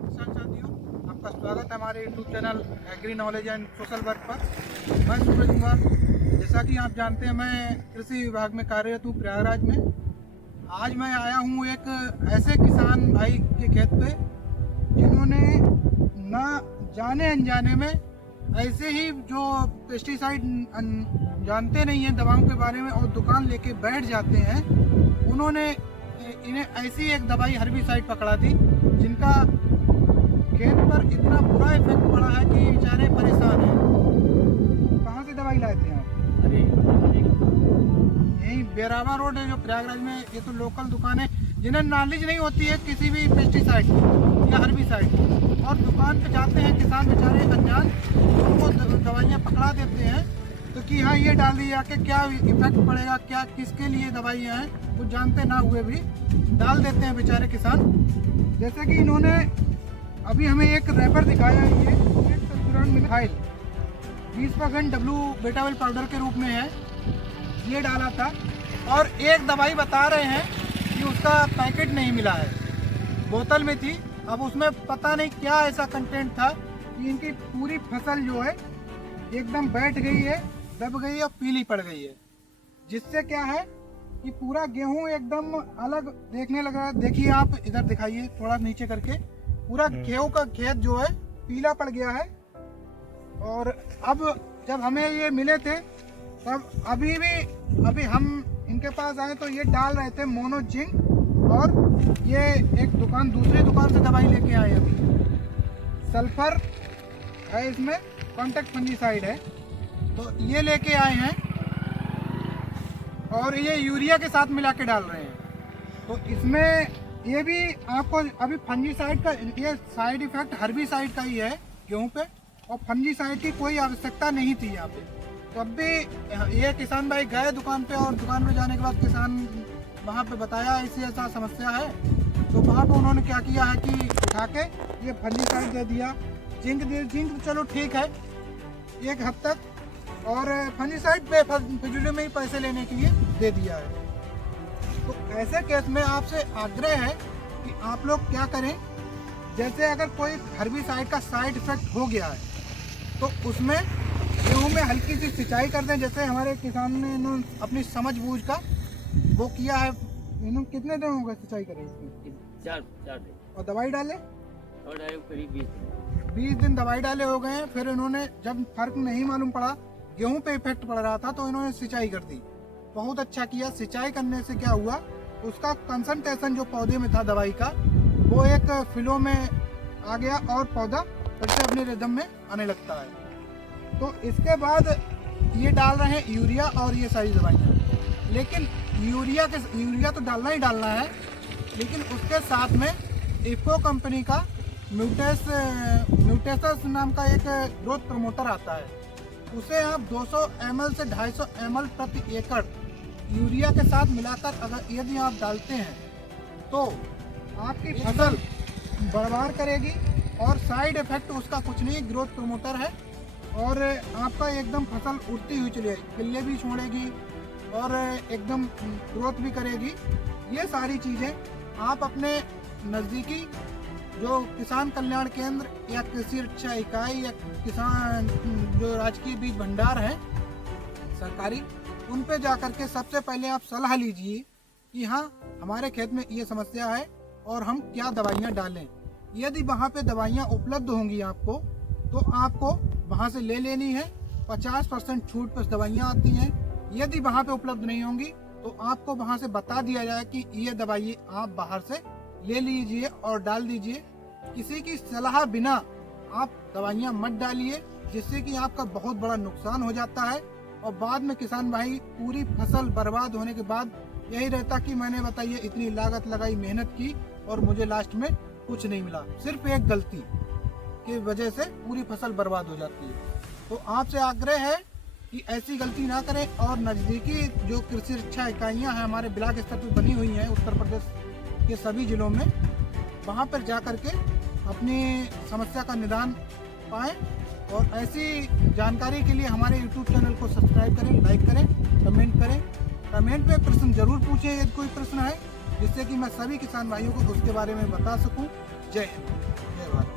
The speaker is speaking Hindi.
किसान साथियों, आपका स्वागत है हमारे YouTube channel agri knowledge and social work पर। मैं सूरज कुमार। जैसा कि आप जानते हैं, मैं कृषि विभाग में कार्यरत हूँ प्रयागराज में। आज मैं आया हूँ एक ऐसे किसान भाई के खेत पे जिन्होंने ना जाने अनजाने में ऐसे ही जो पेस्टिसाइड जानते नहीं हैं दवाओं के बारे में और दुकान लेके बैठ जाते हैं, उन्होंने इन्हें ऐसी एक दवाई हर्बिसाइड पकड़ा दी जिनका खेत पर इतना बुरा इफेक्ट पड़ा है कि बेचारे परेशान हैं। कहाँ से दवाई लाए थे आप? अरे यही बेरावा रोड है जो प्रयागराज में। ये तो लोकल दुकान है जिन्हें नॉलेज नहीं होती है किसी भी पेस्टिसाइड या हर्बिसाइड, और दुकान पे जाते हैं किसान बेचारे अनजान, उनको दवाइयाँ पकड़ा देते हैं तो कि हाँ ये डाल दिया कि क्या इफेक्ट पड़ेगा, क्या किसके लिए दवाइयाँ हैं, कुछ जानते ना हुए भी डाल देते हैं बेचारे किसान। जैसे कि इन्होंने अभी हमें एक रैपर दिखाया है, ये सल्फ्यूरान मिथाइल 20% डब्लू बेटावेल पाउडर के रूप में है, ये डाला था। और एक दवाई बता रहे हैं कि उसका पैकेट नहीं मिला है, बोतल में थी। अब उसमें पता नहीं क्या ऐसा कंटेंट था कि इनकी पूरी फसल जो है एकदम बैठ गई है, दब गई है और पीली पड़ गई है, जिससे क्या है कि पूरा गेहूं एकदम अलग देखने लगा। देखिए आप इधर दिखाइए थोड़ा नीचे करके, पूरा गेहूं का खेत जो है पीला पड़ गया है। और अब जब हमें ये मिले थे तब अभी हम इनके पास आए तो ये डाल रहे थे मोनो जिंक, और ये एक दूसरी दुकान से दवाई लेके आए। अभी सल्फर है इसमें, कॉन्टैक्ट फंजीसाइड है, तो ये लेके आए हैं और ये यूरिया के साथ मिला के डाल रहे हैं। तो इसमें ये भी आपको अभी फंजीसाइड का ये साइड इफेक्ट हर्बिसाइड का ही है गेहूं पे, और फंजीसाइड की कोई आवश्यकता नहीं थी यहाँ पे। तो अब भी ये किसान भाई गए दुकान पे, और दुकान पे जाने के बाद किसान वहाँ पे बताया ऐसी ऐसा समस्या है, तो वहाँ पे उन्होंने क्या किया है कि उठा के ये फंजीसाइड दे दिया, जिंक तो चलो ठीक है एक हद तक, और फंजीसाइड पे फिजूली में ही पैसे लेने के लिए दे दिया है। तो ऐसे केस में आपसे आग्रह है कि आप लोग क्या करें, जैसे अगर कोई हर्बिसाइड का साइड इफेक्ट हो गया है तो उसमें गेहूं में हल्की सी सिंचाई कर दें। जैसे हमारे किसान ने इन्होंने अपनी समझ बूझ का वो किया है। इन्होंने कितने दिन हो गए सिंचाई करें इसमें? चार दिन और दवाई डाले और करीब 20 दिन दवाई डाले हो गए हैं। फिर इन्होंने जब फर्क नहीं मालूम पड़ा, गेहूं पे इफेक्ट पड़ रहा था, तो इन्होंने सिंचाई कर दी। बहुत अच्छा किया। सिंचाई करने से क्या हुआ, उसका कंसंट्रेशन जो पौधे में था दवाई का, वो एक फिलो में आ गया और पौधा फिर से अपने रिदम में आने लगता है। तो इसके बाद ये डाल रहे हैं यूरिया और ये सारी दवाइयाँ। लेकिन यूरिया तो डालना ही डालना है, लेकिन उसके साथ में इफको कंपनी का म्यूटेसस नाम का एक ग्रोथ प्रमोटर आता है, उसे आप 200 ml से 250 ml प्रति एकड़ यूरिया के साथ मिलाकर अगर यदि आप डालते हैं तो आपकी फसल बर्बाद करेगी, और साइड इफेक्ट उसका कुछ नहीं, ग्रोथ प्रमोटर है, और आपका एकदम फसल उड़ती हुई चलेगी, किल्ले भी छोड़ेगी और एकदम ग्रोथ भी करेगी। ये सारी चीज़ें आप अपने नज़दीकी जो किसान कल्याण केंद्र या कृषि रक्षा इकाई या किसान जो राजकीय बीज भंडार हैं सरकारी, उन पे जा कर के सबसे पहले आप सलाह लीजिए कि हाँ हमारे खेत में ये समस्या है और हम क्या दवाइयाँ डालें। यदि वहाँ पे दवाइयाँ उपलब्ध होंगी आपको, तो आपको वहाँ से ले लेनी है। 50% छूट पर दवाइयाँ आती हैं। यदि वहाँ पे उपलब्ध नहीं होंगी तो आपको वहाँ से बता दिया जाए कि ये दवाई आप बाहर से ले लीजिए और डाल दीजिए। किसी की सलाह बिना आप दवाइयाँ मत डालिए, जिससे कि आपका बहुत बड़ा नुकसान हो जाता है, और बाद में किसान भाई पूरी फसल बर्बाद होने के बाद यही रहता कि मैंने बताइए इतनी लागत लगाई, मेहनत की और मुझे लास्ट में कुछ नहीं मिला। सिर्फ एक गलती की वजह से पूरी फसल बर्बाद हो जाती है। तो आपसे आग्रह है कि ऐसी गलती ना करें, और नज़दीकी जो कृषि रक्षा इकाइयाँ हैं हमारे ब्लॉक स्तर पर बनी हुई हैं उत्तर प्रदेश के सभी जिलों में, वहाँ पर जा कर के अपनी समस्या का निदान पाएँ। और ऐसी जानकारी के लिए हमारे YouTube चैनल को सब्सक्राइब करें, लाइक करें, कमेंट करें। कमेंट में प्रश्न जरूर पूछें यदि कोई प्रश्न है, जिससे कि मैं सभी किसान भाइयों को उसके बारे में बता सकूं। जय हिंद, जय भारत।